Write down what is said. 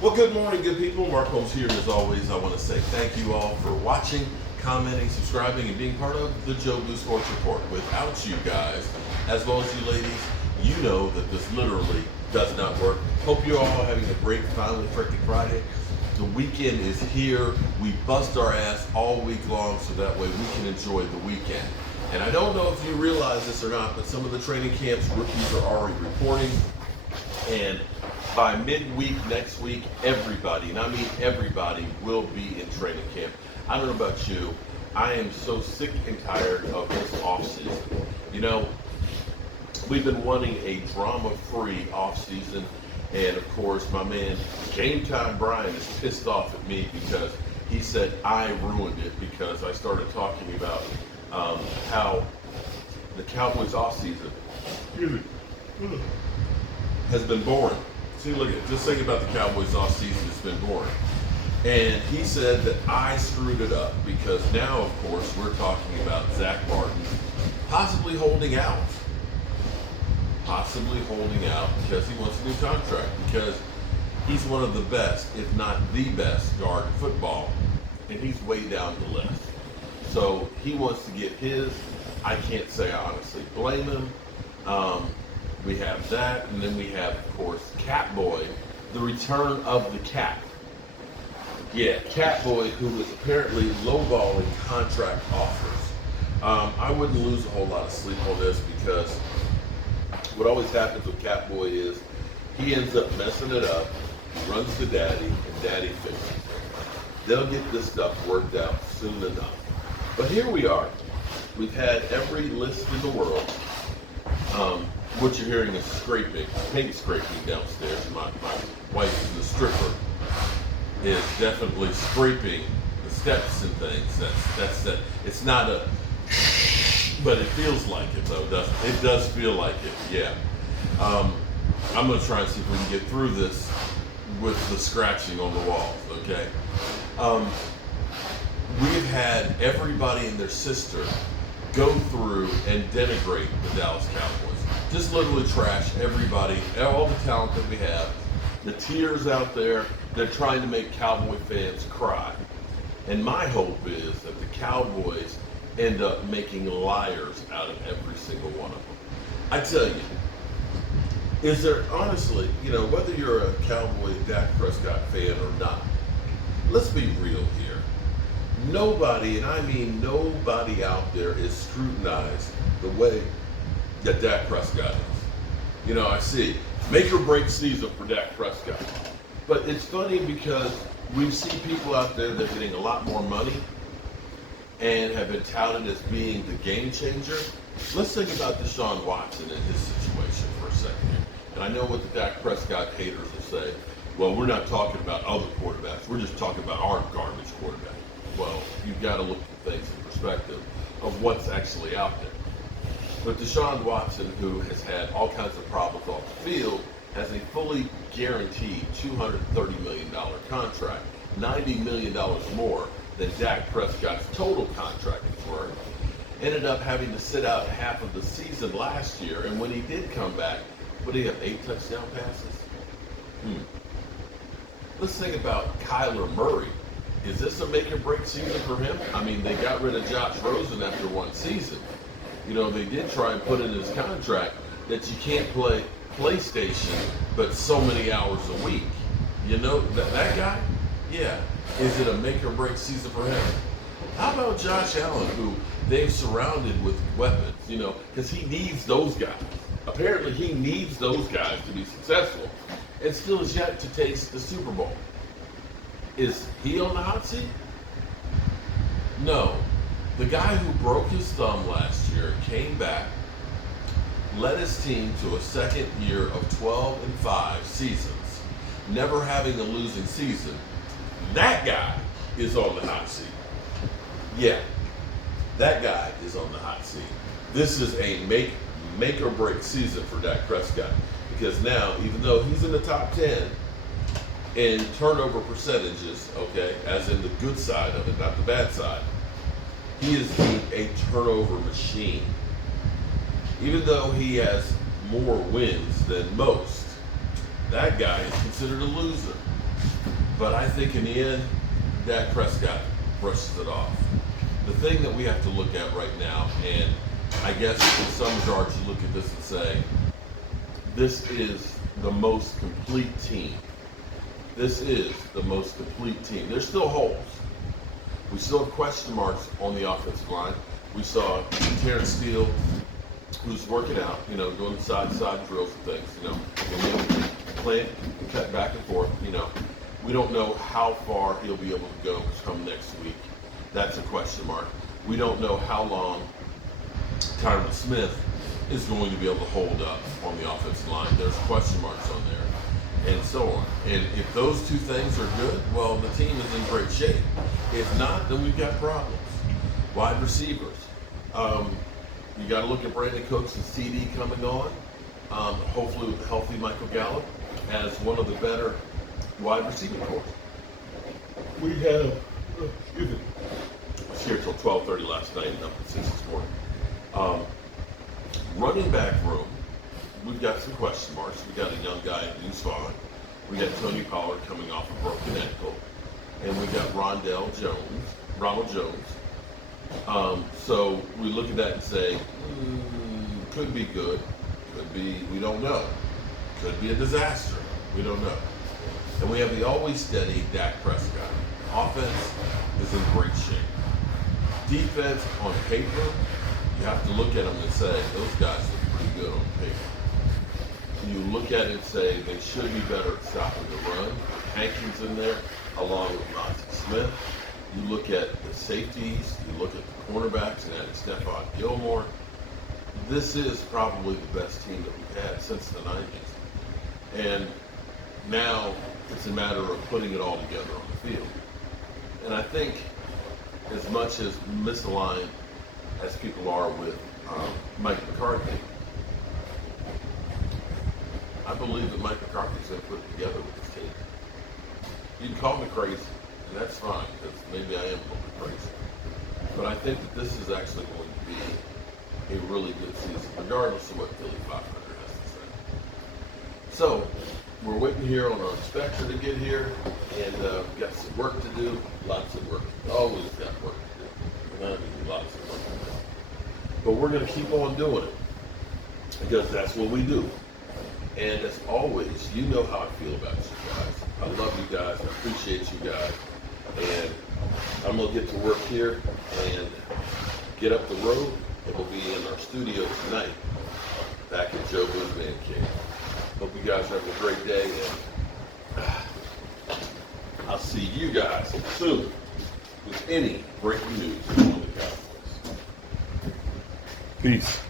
Well, good morning, good people. Mark Holmes here, and as always, I want to say thank you all for watching, commenting, subscribing, and being part of the Joe Blue Sports Report. Without you guys, as well as you ladies, you know that this literally does not work. Hope you're all having a great, finally freaking Friday. The weekend is here. We bust our ass all week long so that way we can enjoy the weekend. And I don't know if you realize this or not, but some of the training camps rookies are already reporting. And by midweek next week, everybody, and I mean everybody, will be in training camp. I don't know about you. I am so sick and tired of this offseason. You know, we've been wanting a drama-free offseason. And of course, my man, Game Time Brian, is pissed off at me because he said I ruined it because I started talking about how the Cowboys offseason has been boring. See, look at it. Just think about the Cowboys offseason. It's been boring. And he said that I screwed it up because now, of course, we're talking about Zach Martin possibly holding out. Possibly holding out because he wants a new contract because he's one of the best, if not the best, guard in football. And he's way down the list. So he wants to get his. I can't say I honestly blame him. We have that, and then we have, of course, Catboy, the return of the Cat. Yeah, Catboy, who was apparently lowballing contract offers. I wouldn't lose a whole lot of sleep on this because what always happens with Catboy is he ends up messing it up, he runs to Daddy, and Daddy fixes it. They'll get this stuff worked out soon enough. But here we are. We've had every list in the world. What you're hearing is scraping, paint scraping downstairs. My wife, the stripper, is definitely scraping the steps and things. That's that. It's not a, but it feels like it though, doesn't it? It does feel like it, yeah. I'm gonna try and see if we can get through this with the scratching on the walls, okay? We've had everybody and their sister go through and denigrate the Dallas Cowboys. Just literally trash everybody, all the talent that we have, the tears out there. They're trying to make Cowboy fans cry. And my hope is that the Cowboys end up making liars out of every single one of them. I tell you, is there honestly, you know, whether you're a Cowboy Dak Prescott fan or not, let's be real here. Nobody, and I mean nobody out there is scrutinized the way that Dak Prescott is. You know, I see make or break season for Dak Prescott. But it's funny because we see people out there that are getting a lot more money and have been touted as being the game changer. Let's think about DeSean Watson and his situation for a second here. And I know what the Dak Prescott haters will say, well, we're not talking about other quarterbacks. We're just talking about our garbage quarterback. Well, you've got to look at things in perspective of what's actually out there. But DeSean Watson, who has had all kinds of problems off the field, has a fully guaranteed $230 million contract, $90 million more than Dak Prescott's total contract is worth. Ended up having to sit out half of the season last year, and when he did come back, what did he have, 8 touchdown passes? Let's think about Kyler Murray. Is this a make or break season for him? I mean, they got rid of Josh Rosen after one season. You know, they did try and put in his contract that you can't play PlayStation but so many hours a week. You know, that guy? Yeah. Is it a make or break season for him? How about Josh Allen, who they've surrounded with weapons, you know, because he needs those guys. Apparently he needs those guys to be successful and still is yet to taste the Super Bowl. Is he on the hot seat? No. The guy who broke his thumb last year came back, led his team to a second year of 12-5 seasons, never having a losing season. That guy is on the hot seat. Yeah, that guy is on the hot seat. This is a make or break season for Dak Prescott because now, even though he's in the top 10 in turnover percentages, okay, as in the good side of it, not the bad side, he is a turnover machine. Even though he has more wins than most, that guy is considered a loser. But I think in the end, Dak Prescott brushes it off. The thing that we have to look at right now, and I guess in some regards you look at this and say, this is the most complete team. This is the most complete team. There's still holes. We still have question marks on the offensive line. We saw Terrence Steele, who's working out, doing the side-to-side drills and things, plant, cut back and forth, We don't know how far he'll be able to go come next week. That's a question mark. We don't know how long Tyron Smith is going to be able to hold up on the offensive line. There's question marks on there, and so on. And if those two things are good, well, the team is in great shape. If not, then we've got problems. Wide receivers. You got to look at Brandon Cooks and CD coming on. Hopefully with a healthy Michael Gallup as one of the better wide receiving corps. We have, I was here till 12:30 last night and up at 6 this morning. Running back room, we've got some question marks. We got a young guy, Deuce Vaughn. We got Tony Pollard coming off a broken ankle. And we got Ronald Jones. So we look at that and say, could be good, could be, we don't know. Could be a disaster, we don't know. And we have the always steady Dak Prescott. Offense is in great shape. Defense on paper, you have to look at them and say, those guys look pretty good on paper. You look at it and say, they should be better at stopping the run. Hankins in there, along with Monty Smith. You look at the safeties, you look at the cornerbacks and adding Stephon Gilmore. This is probably the best team that we've had since the 90s. And now it's a matter of putting it all together on the field. And I think as much as misaligned as people are with Mike McCarthy, I believe that Mike McCarthy's going to put it together with his team. You can call me crazy, and that's fine, because maybe I am a little bit crazy. But I think that this is actually going to be a really good season, regardless of what Philly 500 has to say. So, we're waiting here on our inspector to get here, and we've got some work to do, lots of work. Always got work to do. Lots of work to do. But we're going to keep on doing it, because that's what we do. And as always, you know how I feel about you guys. I love you guys. I appreciate you guys. And I'm going to get to work here and get up the road. And we'll be in our studio tonight back at Joe Boo's Man Cave. Hope you guys have a great day. And I'll see you guys soon with any breaking news on the Cowboys. Peace.